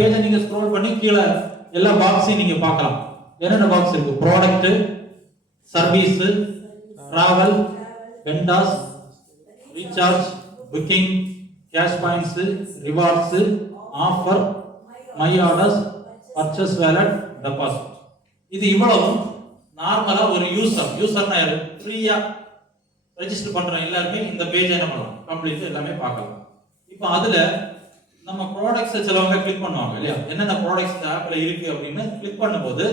பேஜை நீங்க ஸ்க்ரோல் பண்ணி கீழே எல்லா பாக்ஸையும் நீங்க பார்க்கலாம். என்னென்ன பாக்ஸ் இருக்கு? Product, service, travel, வெண்டாஸ், recharge, booking, cash points, rewards, offer, my orders, purchase wallet, deposit. இது இவ்வளவும் நார்மலா ஒரு யூசர்னா யாரு? ஃப்ரீயா ரெஜிஸ்டர் பண்ற எல்லாருமே இந்த பேஜ் என்ன பண்ணலாம்? கம்ப்ளீட் எல்லாமே பார்க்கலாம். இப்போ அதுல நம்ம ப்ராடக்ட்ஸ் சிலவங்க கிளிக் பண்ணுவாங்க இல்லையா? என்னென்ன ப்ராடக்ட்ஸ் இந்த ஆப்ல இருக்கு அப்படின்னு கிளிக் பண்ணும்போது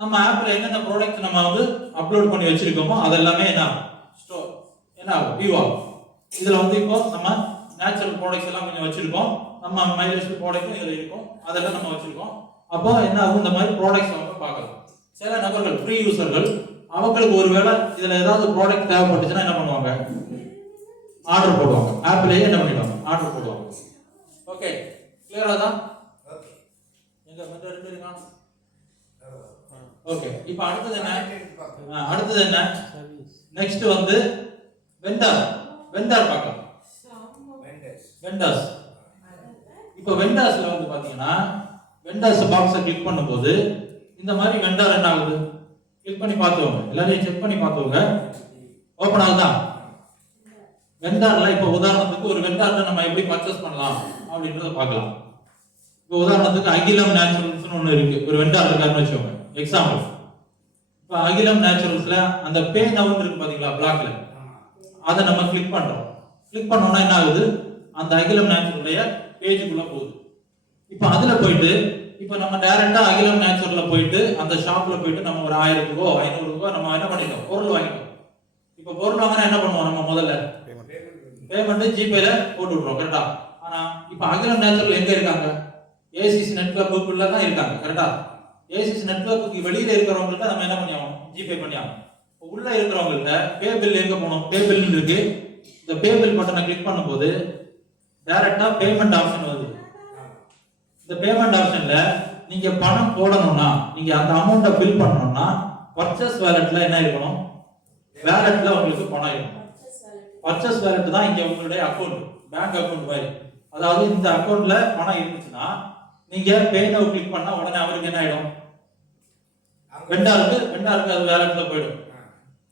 நம்ம ஆப்ல என்னென்ன ப்ராடக்ட் நம்ம வந்து அப்லோட் பண்ணி வச்சிருக்கோமோ அதெல்லாமே என்ன ஸ்டோர் என்ன வியூ ஆகும். இதுல வந்து இப்போ நம்ம நேச்சுரல் ப்ராடக்ட்ஸ் எல்லாம் கொஞ்சம் வச்சிருக்கோம். நம்ம மைலேஜ் ப்ராடக்ட்டும் இதுல இருக்கும். அதெல்லாம் நம்ம வச்சிருக்கோம். அப்போ என்ன ஆகும்? இந்த மாதிரி ப்ராடக்ட்ஸ் அவங்க பார்க்கலாம். சில நபர்கள் ஃப்ரீ யூசர்கள் அவங்களுக்கு ஒருவேளை இதுல ஏதாவது ப்ராடக்ட் தேவைப்பட்டுச்சுன்னா என்ன பண்ணுவாங்க? ஆர்டர் போடுவாங்க. ஆப்லயே என்ன பண்ணிடுவாங்க? ஆர்டர் போடுவாங்க. ஓகே, கிளியரா தான்? ஓகே, எங்க மத்த ரெண்டு இருக்கான். ஓகே, இப்போ அடுத்து என்ன? நெக்ஸ்ட் வந்து வெண்டார் பார்க்கலாம். வெண்டாஸ். இப்போ வெண்டாஸ்ல வந்து பாத்தீங்கன்னா வெண்டாஸ் பாக்ஸை கிளிக் பண்ணும்போது இந்த மாதிரி வெண்டார் என்ன ஆகுது? கிளிக் பண்ணி பார்த்துவோங்க. எல்லாரையும் செக் பண்ணி பார்த்துவோங்க. ஓபன் ஆகுதா? வெண்டார்ல இப்போ உதாரணத்துக்கு ஒரு வெண்டார்ல நம்ம எப்படி பர்ச்சேஸ் பண்ணலாம் அப்படின்றத பார்க்கலாம். இப்போ உதாரணத்துக்கு அகிலம் நேச்சுரல்ஸ்னு ஒன்று இருக்கு. ஒரு வெண்டார் இருக்காருன்னு வச்சுக்கோங்க. எக்ஸாம்பிள், இப்போ அகிலம் நேச்சுரல்ஸ்ல அந்த பே நவுன்னு இருக்கு பாத்தீங்களா பிளாக்ல, அதை நம்ம கிளிக் பண்றோம். கிளிக் பண்ணோம்னா என்ன ஆகுது? அந்த அகிலம் நேச்சுரலுடைய பேஜுக்குள்ள போகுது. இப்போ அதுல போயிட்டு இப்போ நம்ம டைரக்டா அகிலம் நேச்சுரல்ல போயிட்டு அந்த ஷாப்ல போயிட்டு நம்ம ஒரு 1000 ரூபாய் 500 ரூபாய் நம்ம என்ன பண்ணிட்டோம்? பொருள் வாங்கிட்டோம். இப்போ பொருள் வாங்கினா என்ன பண்ணுவோம்? நம்ம முதல்ல பேமெண்ட் ஜிபேல போட்டு விடுறோம். கரெக்டா? ஆனா இப்போ அகிலம் நேச்சுரல் எங்க இருக்காங்க? ஏசிசி நெட்வொர்க்குள்ள தான் இருக்காங்க. கரெக்டா? ஏசிசி நெட்வொர்க்குக்கு வெளியில இருக்கிறவங்களுக்கு நம்ம என்ன பண்ணியாகணும்? ஜிபே பண்ணியாகணும். உள்ள இருக்கிறவங்கள்ட்ட பே பில் எங்க போகணும்? பே பில் இருக்கு. இந்த பே பில் பட்டனை கிளிக் பண்ணும்போது டைரக்டா பேமெண்ட் ஆப்ஷன் வருது. இந்த பேமெண்ட் ஆப்ஷன்ல நீங்க பணம் போடணும்னா, நீங்க அந்த அமௌண்ட்டை பில் பண்ணணும்னா பர்ச்சேஸ் வேலட்ல என்ன இருக்கணும்? வேலட்ல உங்களுக்கு பணம் இருக்கணும். பர்ச்சேஸ் வேலட் தான் இங்க உங்களுடைய அக்கவுண்ட், பேங்க் அக்கவுண்ட் மாதிரி. அதாவது இந்த அக்கவுண்ட்ல பணம் இருந்துச்சுன்னா நீங்க பே நவ் கிளிக் பண்ணா உடனே அவருக்கு என்ன ஆயிடும்? வெண்டாருக்கு அது வேலட்ல போயிடும்.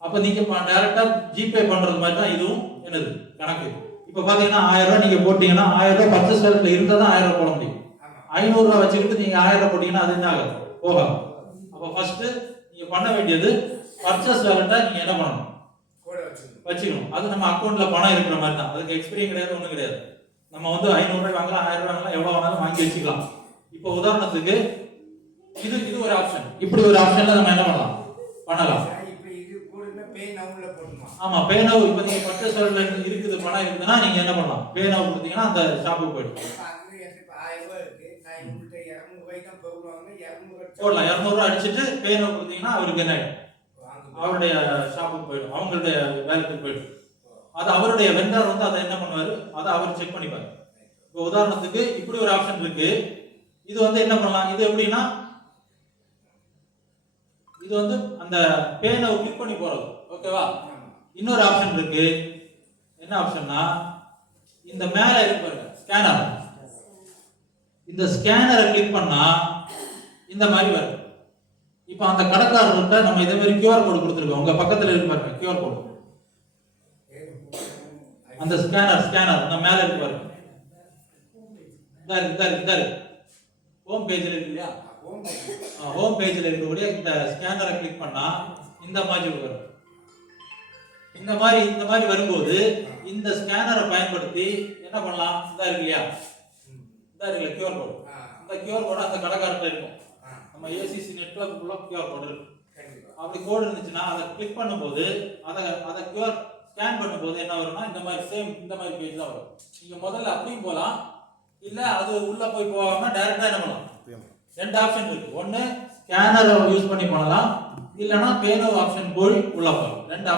அப்ப நீங்க டைரக்டா ஜிபே பண்றது மாதிரி தான் இதுவும் என்னது கணக்கு. இப்ப பாத்தீங்கன்னா 1000 ரூபாய் நீங்க போட்டீங்கன்னா 1000 ரூபாய் பர்ச்சேஸ் வேலட்ல இருந்தா தான் 1000 ரூபாய் போட முடியும். 500 ரூபாய் வச்சுக்கிட்டு நீங்க 1000 ரூபாய் போட்டீங்கன்னா அது என்ன ஆகும்? போகாது. அப்ப ஃபர்ஸ்ட் நீங்க பண்ண வேண்டியது பர்ச்சேஸ் வேலட்டை நீங்க என்ன பண்ணணும்? வச்சுக்கணும். அது நம்ம அக்கவுண்ட்ல பணம் இருக்கிற மாதிரி தான். அதுக்கு எக்ஸ்பீரியன் கிடையாது, ஒண்ணும் கிடையாது. நம்ம வந்து 500 ரூபாய் வாங்கலாம், 1000 ரூபாய் வாங்கலாம், எவ்வளவு வேணாலும் வாங்கி வச்சுக்கலாம். இப்போ உதாரணத்துக்கு இது ஒரு ஆப்ஷன். இப்படி ஒரு ஆப்ஷன்ல நம்ம என்ன பண்ணலாம்? ஆமா, பே நவ். இப்போ நீங்க பர்ச்சேஸ் வேலட்ல இருக்குது பணம் இருக்குதுன்னா நீங்க என்ன பண்ணலாம்? பே நவ் கொடுத்தீங்கன்னா அந்த ஷாப்புக்கு போயிடும். போடலாம். 200 ரூபாய் அடிச்சுட்டு பே நவ் கொடுத்தீங்கன்னா அவருக்கு என்ன ஆயிடும்? அவருடைய ஷாப்புக்கு போயிடும், அவங்களுடைய வேலைக்கு போயிடும். அது அவருடைய வெண்டார் வந்து அதை என்ன பண்ணுவாரு? அதை அவர் செக் பண்ணிப்பாரு. இப்போ உதாரணத்துக்கு இப்படி ஒரு ஆப்ஷன் இருக்கு. இது வந்து என்ன பண்ணலாம்? இது எப்படின்னா இது வந்து அந்த பே நவ் கிளிக் பண்ணி போறது. ஓகேவா? இன்னொரு ஆப்ஷன் இருக்கு. என்ன ஆப்ஷன்னா இந்த மேல இருக்கு பாருங்க, ஸ்கேனர். இந்த ஸ்கேனரை கிளிக் பண்ணா இந்த மாதிரி வரும். இப்போ அந்த கடைக்காரர்கிட்ட நம்ம இதே மாதிரி QR கோட் கொடுத்துருக்கோம். உங்க பக்கத்துல இருக்கு பாருங்க QR கோட். அந்த ஸ்கேனர் அந்த மேல இருக்கு பாருங்க. இதாரு ஹோம் பேஜ்ல இருக்கு இல்லையா? ஹோம் பேஜ்ல இருக்கக்கூடிய இந்த ஸ்கேனரை கிளிக் பண்ணா இந்த மாதிரி வரும். இந்த மாதிரி வரும்போது இந்த ஸ்கேனரை பயன்படுத்தி என்ன பண்ணலாம்? இதா இருக்கு இல்லையா? இதா இருக்கு QR கோட். இந்த QR கோட் அந்த கடைக்காரர்கிட்ட இருக்கும். நம்ம ஏசிசி நெட்வொர்க்குள்ள QR கோட் இருக்கு. அப்படி கோட் இருந்துச்சுன்னா அதை கிளிக் பண்ணும்போது அதை QR ஸ்கேன் பண்ணும்போது என்ன வரும்னா இந்த மாதிரி சேம் இந்த மாதிரி பேஜ் தான் வரும். நீங்க முதல்ல அப்படியும் போலாம், இல்ல அது உள்ள போய் போகாம டைரக்டா என்ன பண்ணலாம்? ரெண்டு ஆப்ஷன் இருக்கு. ஒன்னு ஸ்கேனர் யூஸ் பண்ணி பண்ணலாம், இல்லனா பே நவ் ஆப்ஷன் போய் உள்ள போகலாம். ரெண்டு